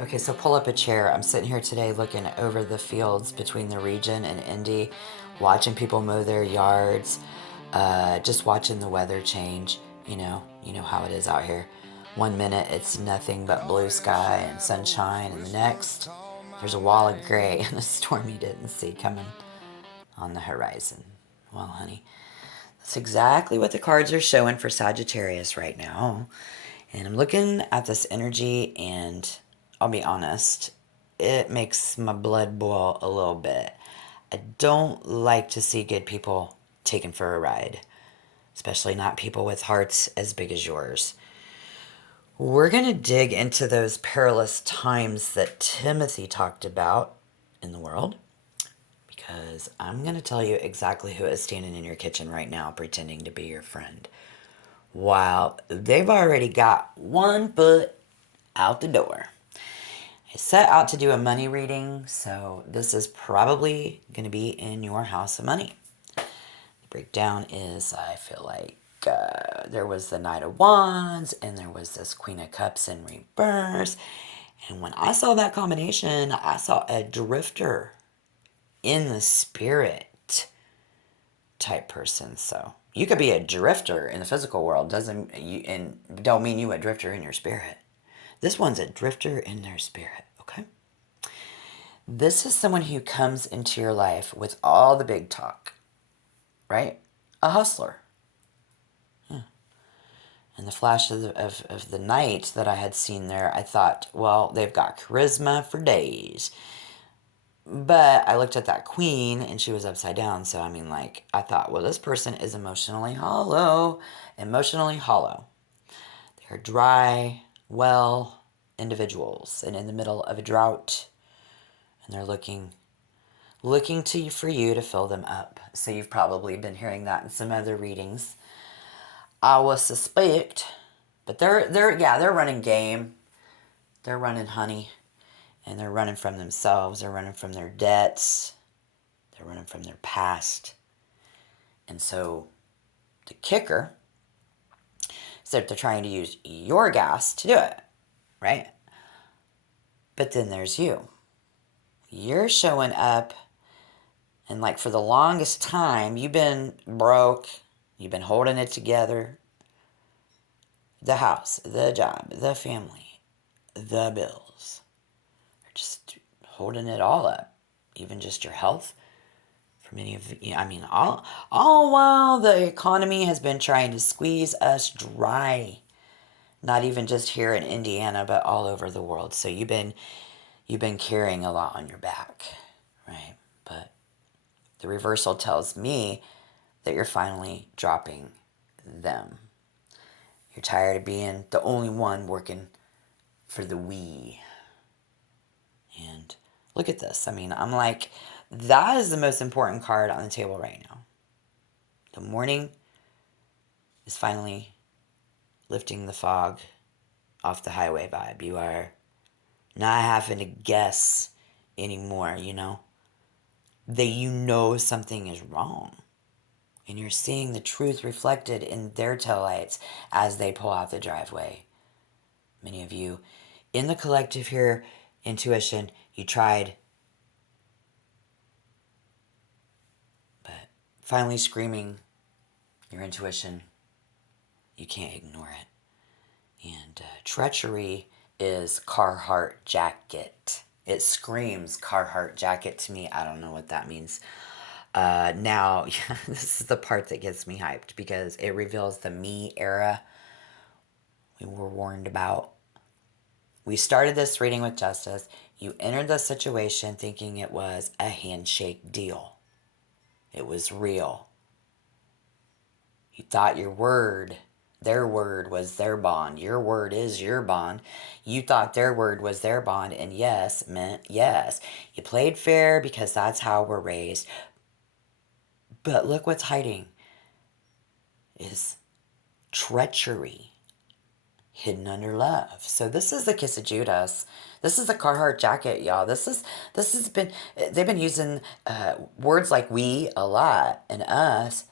Okay, so pull up a chair. I'm sitting here today looking over the fields between the region and Indy, watching people mow their yards, just watching the weather change. You know how it is out here. One minute it's nothing but blue sky and sunshine, and the next there's a wall of gray and a storm you didn't see coming on the horizon. Well, honey, that's exactly what the cards are showing for Sagittarius right now. And I'm looking at this energy, and I'll be honest, it makes my blood boil a little bit. I don't like to see good people taken for a ride, especially not people with hearts as big as yours. We're going to dig into those perilous times that Timothy talked about in the world, because I'm going to tell you exactly who is standing in your kitchen right now pretending to be your friend, while they've already got one foot out the door. I set out to do a money reading, so this is probably going to be in your house of money. The breakdown is, I feel like there was the Knight of Wands, and there was this Queen of Cups in reverse. And when I saw that combination, I saw a drifter in the spirit type person. So you could be a drifter in the physical world, and don't mean you a drifter in your spirit. This one's a drifter in their spirit, okay? This is someone who comes into your life with all the big talk, right? A hustler. Yeah. And the flash of the night that I had seen there, I thought, well, they've got charisma for days. But I looked at that queen and she was upside down. So, I thought, well, this person is emotionally hollow. Emotionally hollow. They're dry, well individuals and in the middle of a drought. And they're looking to you for you to fill them up. So you've probably been hearing that in some other readings. I will suspect, but they're running game. They're running honey, and they're running from themselves. They're running from their debts. They're running from their past. And so the kicker is that they're trying to use your gas to do it, right? But then there's you. You're showing up, and like for the longest time, you've been broke. You've been holding it together. The house, the job, the family, the bills. You're just holding it all up. Even just your health. For many of you, all while the economy has been trying to squeeze us dry. Not even just here in Indiana, but all over the world. So you've been carrying a lot on your back, right? But the reversal tells me that you're finally dropping them. You're tired of being the only one working for the we. And look at this. I'm like, that is the most important card on the table right now. The morning is finally lifting the fog off the highway vibe. You are not having to guess anymore, that something is wrong. And you're seeing the truth reflected in their taillights as they pull out the driveway. Many of you in the collective here, intuition, you tried, but finally screaming your intuition, you can't ignore it. And treachery is Carhartt jacket. It screams Carhartt jacket to me. I don't know what that means. Now, this is the part that gets me hyped because it reveals the me era we were warned about. We started this reading with justice. You entered the situation thinking it was a handshake deal. It was real. You thought their word was their bond. Your word is your bond. You thought their word was their bond, and yes meant yes. You played fair because that's how we're raised. But look what's hiding is treachery hidden under love. So this is the kiss of Judas. This is the Carhartt jacket, y'all. They've been using words like we a lot and us,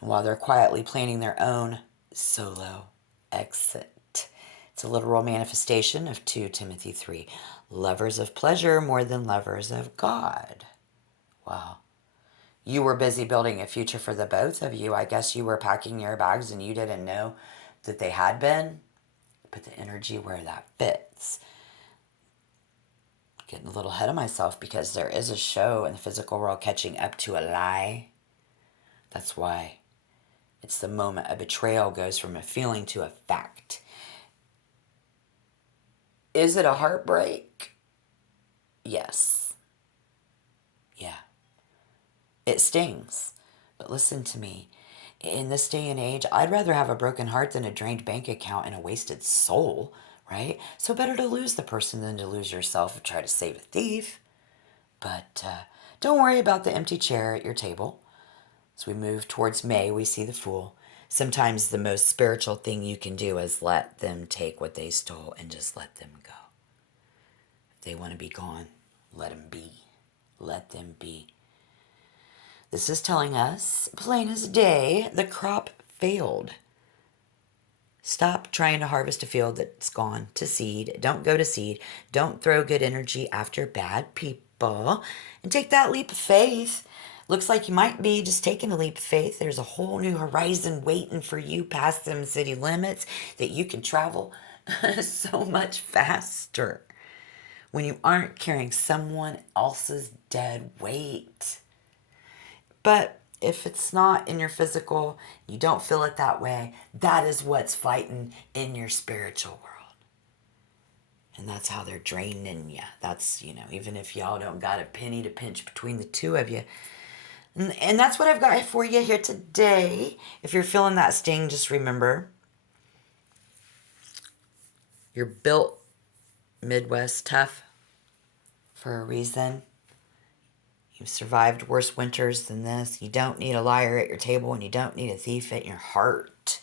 while they're quietly planning their own solo exit. It's a literal manifestation of 2 Timothy 3. Lovers of pleasure more than lovers of God. Wow. You were busy building a future for the both of you. I guess you were packing your bags and you didn't know that they had been. Put the energy where that fits. Getting a little ahead of myself because there is a show in the physical world catching up to a lie. That's why it's the moment a betrayal goes from a feeling to a fact. Is it a heartbreak? Yes. Yeah. It stings. But listen to me. In this day and age, I'd rather have a broken heart than a drained bank account and a wasted soul, right? So better to lose the person than to lose yourself and try to save a thief. But don't worry about the empty chair at your table. As we move towards May, we see the Fool. Sometimes the most spiritual thing you can do is let them take what they stole and just let them go. If they want to be gone, let them be. Let them be. This is telling us, plain as day, the crop failed. Stop trying to harvest a field that's gone to seed. Don't go to seed. Don't throw good energy after bad people. And take that leap of faith. Looks like you might be just taking a leap of faith. There's a whole new horizon waiting for you past them city limits that you can travel so much faster when you aren't carrying someone else's dead weight. But if it's not in your physical, you don't feel it that way, that is what's fighting in your spiritual world. And that's how they're draining you. That's, even if y'all don't got a penny to pinch between the two of you. And that's what I've got for you here today. If you're feeling that sting, just remember, you're built Midwest tough for a reason. You've survived worse winters than this. You don't need a liar at your table, and you don't need a thief at your heart.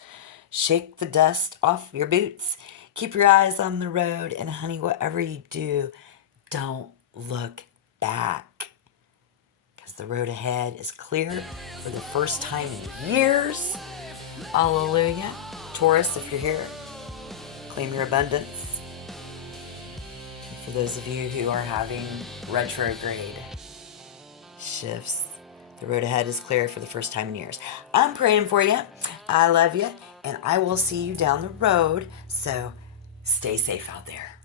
Shake the dust off your boots. Keep your eyes on the road. And honey, whatever you do, don't look back. Because the road ahead is clear for the first time in years. Hallelujah. Taurus, if you're here, claim your abundance. And for those of you who are having retrograde shifts, the road ahead is clear for the first time in years. I'm praying for you. I love you. And I will see you down the road. So stay safe out there.